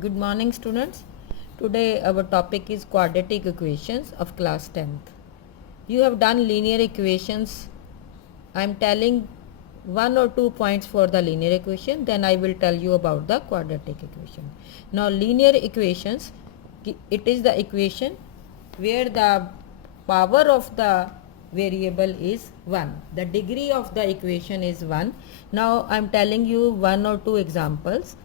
Good morning, students. Today our topic is quadratic equations of class 10th. You have done linear equations. I am telling one or two points for the linear equation, then I will tell you about the quadratic equation. Now linear equations, it is the equation where the power of the variable is 1. The degree of the equation is 1. Now I am telling you one or two examples.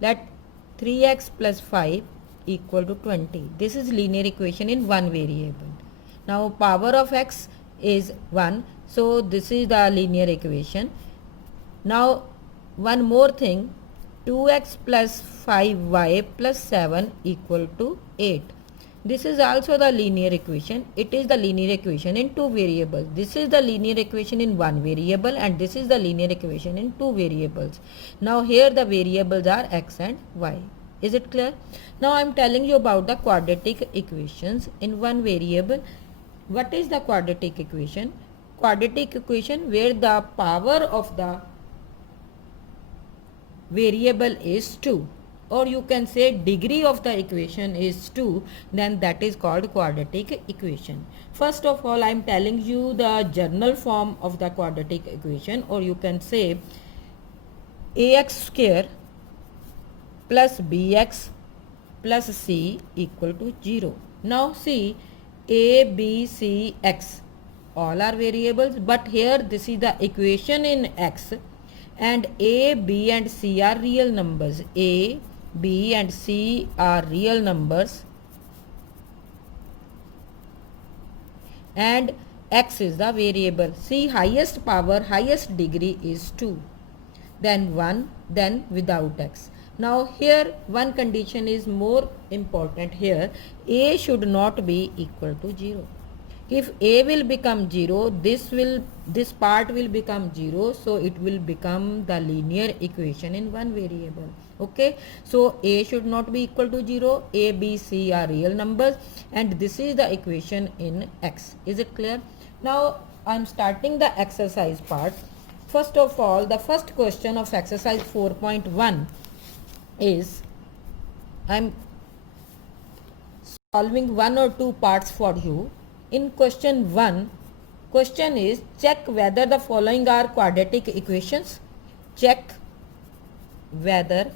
Let 3x plus 5 equal to 20. This is linear equation in one variable. Now power of x is 1. So this is the linear equation. Now one more thing, 2x plus 5y plus 7 equal to 8. This is also the linear equation. It is the linear equation in two variables. This is the linear equation in one variable and this is the linear equation in two variables. Now here the variables are x and y. Is it clear? Now I am telling you about the quadratic equations in one variable. What is the quadratic equation? Quadratic equation where the power of the variable is 2, or you can say degree of the equation is 2, then that is called quadratic equation. First of all, I am telling you the general form of the quadratic equation, or you can say ax square plus bx plus c equal to 0. Now see, a, b, c, x all are variables, but here this is the equation in x, and a, b and c are real numbers. A, b and c are real numbers and x is the variable. See, highest power, highest degree is 2, then 1, then without x. Now here one condition is more important here. A should not be equal to 0. If a will become 0, this part will become 0, so it will become the linear equation in one variable. Okay, so a should not be equal to 0. A, b, c are real numbers and this is the equation in x. Is it clear? Now I am starting the exercise part. First of all, the first question of exercise 4.1 is, I am solving one or two parts for you. In question 1, question is check whether the following are quadratic equations. Check whether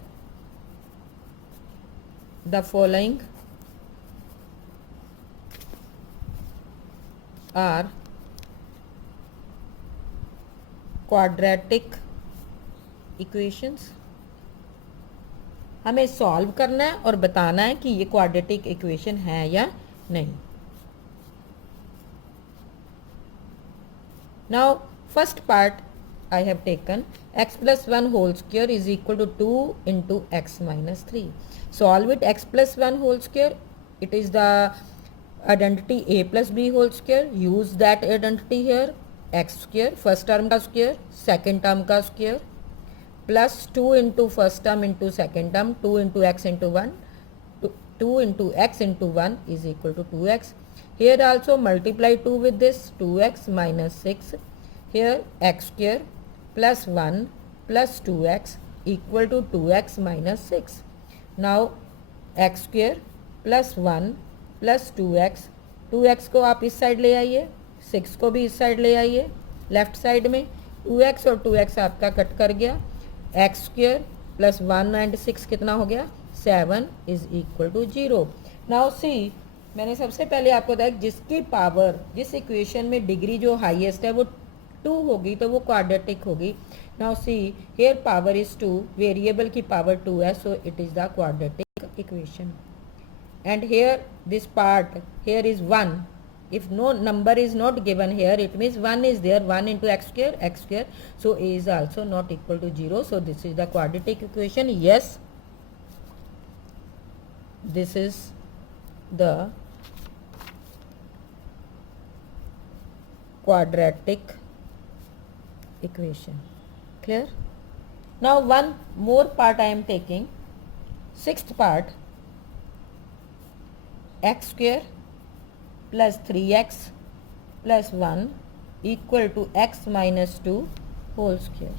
the following are quadratic equations. हमें solve करना है और बताना है कि ये quadratic equation है या नहीं. Now first part I have taken x plus 1 whole square is equal to 2 into x minus 3. Solve it. X plus 1 whole square, it is the identity a plus b whole square. Use that identity here. X square, first term का square, second term का square, plus 2 into first term into second term, 2 into x into 1, 2 into x into 1 is equal to 2x. Here also multiply 2 with this, 2x minus 6. Here x square plus 1 plus 2x equal to 2x minus 6. Now x square plus 1 plus 2x, 2x को आप इस side ले आइए, 6 को भी इस side ले आइए, लेफ्ट साइड में 2x और 2x आपका कट कर गया. एक्स स्क्वेयर प्लस 1 एंड 6 कितना हो गया, 7 is equal to 0. Now see, मैंने सबसे पहले आपको बताया जिसकी पावर, जिस इक्वेशन में डिग्री जो हाईएस्ट है वो 2 होगी तो वो क्वाड्रेटिक होगी. Now see, here power is 2, variable की पावर 2 है, so it is the quadratic equation. And here this part here is 1. If no number is not given here, it means 1 is there, 1 into x square, so a is also not equal to 0. So this is the quadratic equation. Yes, this is the quadratic equation. Clear? Now one more part I am taking, sixth part, x square plus 3x plus 1 equal to x minus 2 whole square.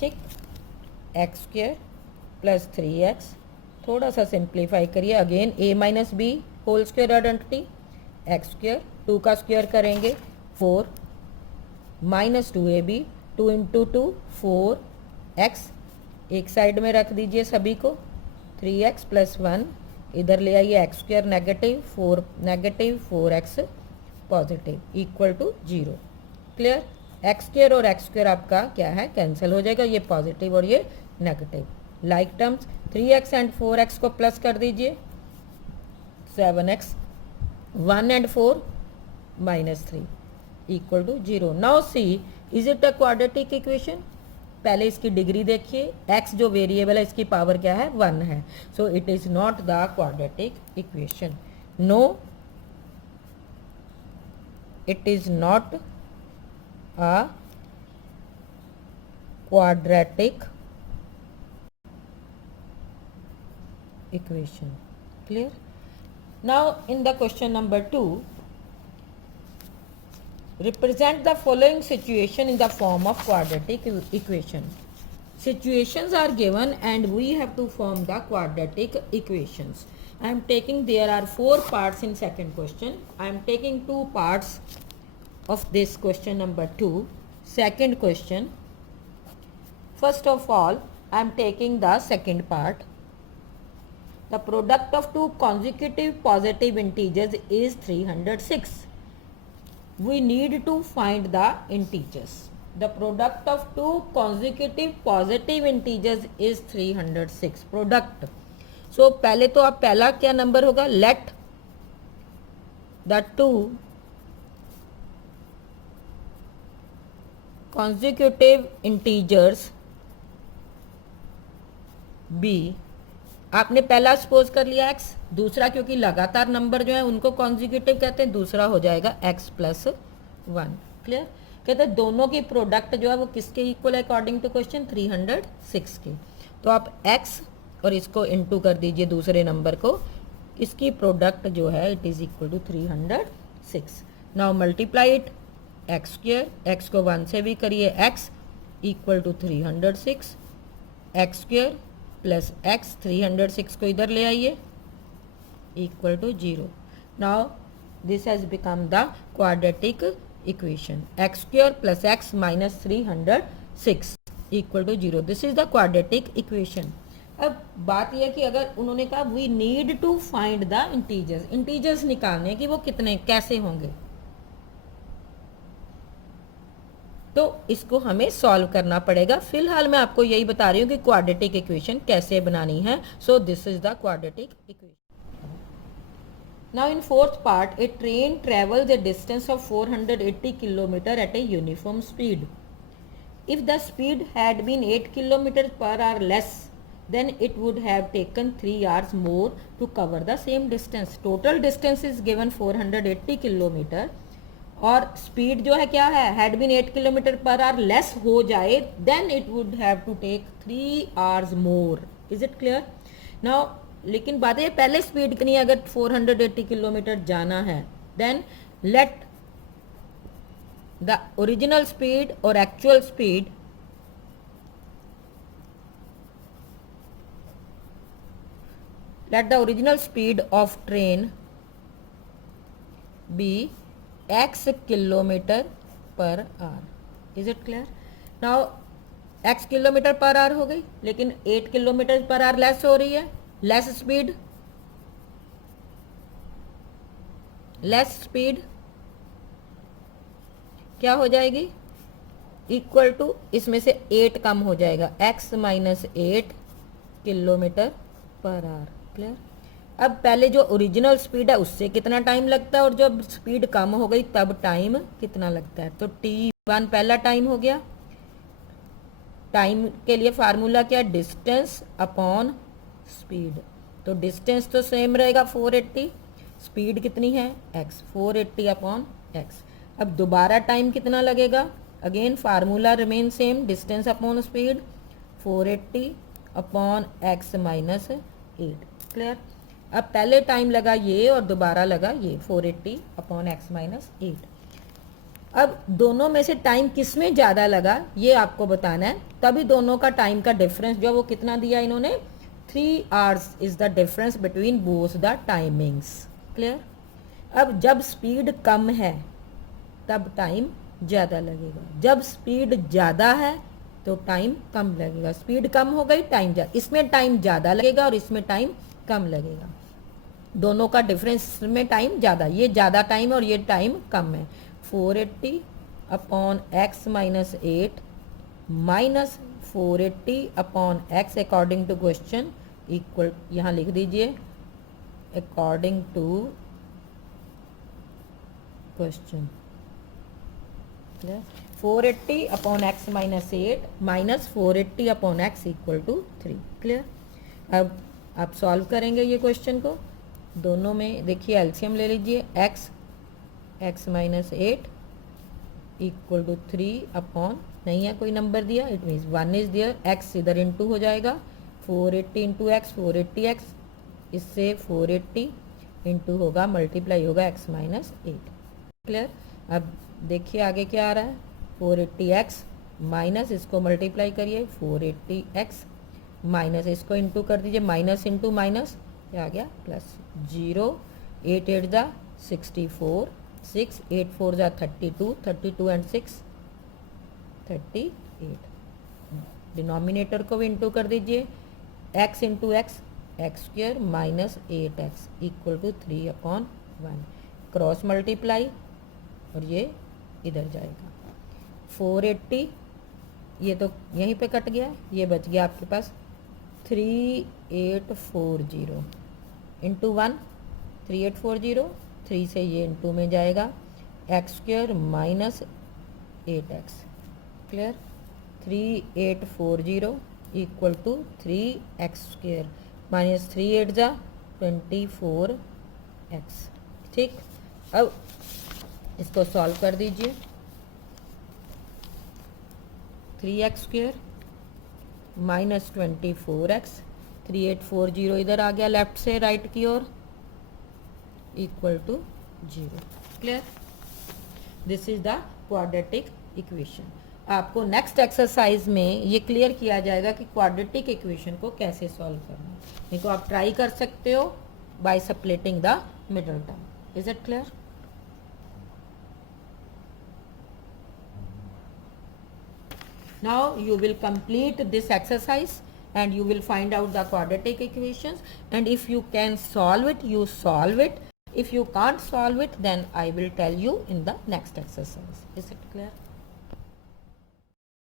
ठीक, x square plus 3x थोड़ा सा simplify करिए, again a minus b whole square identity, x square 2 का square करेंगे 4 minus 2ab 2 into 2 4x, एक side में रख दीजिए सभी को, 3x प्लस 1 इधर ले आइए, x square negative 4x positive equal to 0। Clear? X square और एक्स स्क्वायर आपका क्या है, कैंसिल हो जाएगा, ये पॉजिटिव और ये negative. Like terms 3x and 4x को प्लस कर दीजिए, 7x 1 and 4 minus 3 equal to 0। Now see is it a quadratic equation? पहले इसकी डिग्री देखिए, x जो वेरिएबल है इसकी पावर क्या है, 1 है, so it is not the quadratic equation. No, it is not a quadratic equation. Clear? Now in the question number 2, represent the following situation in the form of quadratic equation. Situations are given and we have to form the quadratic equations. I am taking, there are 4 parts in second question. I am taking 2 parts of this question number 2. Second question, first of all I am taking the second part. The product of 2 consecutive positive integers is 306. We need to find the integers. The product of 2 consecutive positive integers is 306. Product. So पहले तो आप पहला क्या number होगा, let the 2 consecutive integers be, आपने पहला suppose कर लिया x, दूसरा क्योंकि लगातार नंबर जो है उनको कॉन्जिक्यूटिव कहते हैं, दूसरा हो जाएगा x प्लस 1। क्लियर? कहते हैं दोनों की प्रोडक्ट जो है वो किसके इक्वल है अकॉर्डिंग टू क्वेश्चन, 306 के। तो आप x और इसको इनटू कर दीजिए दूसरे नंबर को, इसकी प्रोडक्ट जो है it is equal to 306। Now multiply it, x square, x को 1 से भी करिए, x equal to 306, x square plus x, 306 को इधर ले आइए equal to 0। Now this has become the quadratic equation, x square plus x minus 306 equal to 0। This is the quadratic equation. अब बात यह कि अगर उन्होंने कहा we need to find the integers, integers निकालने कि वो कितने कैसे होंगे, तो इसको हमें सॉल्व करना पड़ेगा। फिलहाल मैं आपको यही बता रही हूँ कि क्वाड्रेटिक इक्वेशन कैसे बनानी है। So this is the quadratic equation. Now in fourth part, a train travels a distance of 480 kilometer at a uniform speed. If the speed had been 8 kilometer per hour less, then it would have taken 3 hours more to cover the same distance. Total distance is given 480 kilometer और speed जो है क्या है, had been 8 kilometer per hour less हो जाए, then it would have to take 3 hours more. Is it clear? Now लेकिन बात है पहले स्पीड कितनी है, अगर 480 किलोमीटर जाना है, then let the original speed और actual speed let the original speed of train be x kilometer per hour. Is it clear? Now x kilometre per our हो गई, लेकिन 8 किलोमीटर पर आवर लेस हो रही है, less speed क्या हो जाएगी, इक्वल टू इसमें से 8 कम हो जाएगा, x minus 8 kilometer per our. Clear? अब पहले जो ओरिजिनल स्पीड है उससे कितना टाइम लगता है और जब स्पीड कम हो गई तब टाइम कितना लगता है, तो t1 पहला टाइम हो गया। टाइम के लिए फार्मूला क्या, डिस्टेंस अपॉन स्पीड। तो डिस्टेंस तो सेम रहेगा 480, स्पीड कितनी है x, 480 अपॉन x। अब दोबारा टाइम कितना लगेगा, again formula remain same, distance upon speed, 480 upon x minus 8। Clear? अब पहले टाइम लगा ये और दोबारा लगा ये 480 अपॉन x माइनस 8। अब दोनों में से टाइम किस में ज़्यादा लगा ये आपको बताना है, तभी दोनों का टाइम का डिफरेंस जो वो कितना दिया इन्होंने 3 hours is the difference between both the timings. Clear? अब जब स्पीड कम है तब टाइम ज़्यादा लगेगा, जब स्पीड ज़्यादा है तो टाइम कम लगेगा. स्पीड कम हो गई, टाइम ज़्यादा, इसमें टाइम ज़्यादा लगेगा और इसमें टाइम कम लगेगा. दोनों का डिफरेंस में टाइम ज़्यादा, ये ज़्यादा टाइम और ये टाइम कम है. 480 upon x minus 8 minus 480 upon x according to question equal, यहाँ लिख दीजिए according to question. 480 upon x minus 8 minus 480 upon x equal to 3. Clear? अब आप सॉल्व करेंगे ये क्वेश्चन को. दोनों में देखिए एलसीएम ले लीजिए. x minus 8 equal to 3 upon, नहीं है कोई नंबर दिया, it means 1 is there. x इधर इंटू हो जाएगा, 480 इंटू एक्स 480x, इससे 480 इंटू होगा, मल्टीप्लाई होगा x माइनस 8. क्लियर? अब देखिए आगे क्या आ रहा है. 480x माइनस, इसको मल्टीप्लाई करिए, 480x माइनस, इसको इंटू कर दीजिए, माइनस इंटू माइनस क्या आ गया, प्लस. 0 8 8 जा 64, 6 8 4 जा 32, 32 एंड 6 38. डिनोमिनेटर को भी इंटू कर दीजिए. x into x x square minus 8x equal to 3 upon 1. Cross multiply और ये इधर जाएगा. 480 ये तो यहीं पे कट गया, ये बच गया आपके पास 3840 इंटू 1 3840, 3 से ये इंटू में जाएगा, x square minus 8x. Clear? 3840 equal to 3x square minus 3 8 जा 24x. ठीक, अब इसको सॉल्व कर दीजिए. 3x स्क्वेयर माइनस 24x, 3840 इधर आ गया लेफ्ट से राइट की ओर, equal to 0. Clear? This is the quadratic equation. आपको नेक्स्ट एक्सरसाइज में ये क्लियर किया जाएगा कि क्वाड्रेटिक इक्वेशन को कैसे सॉल्व करना है. देखो आप ट्राई कर सकते हो by splitting the middle term. Is it clear? Now you will complete this exercise and you will find out the quadratic equations, and if you can solve it, you solve it. If you can't solve it, then I will tell you in the next exercise. Is it clear?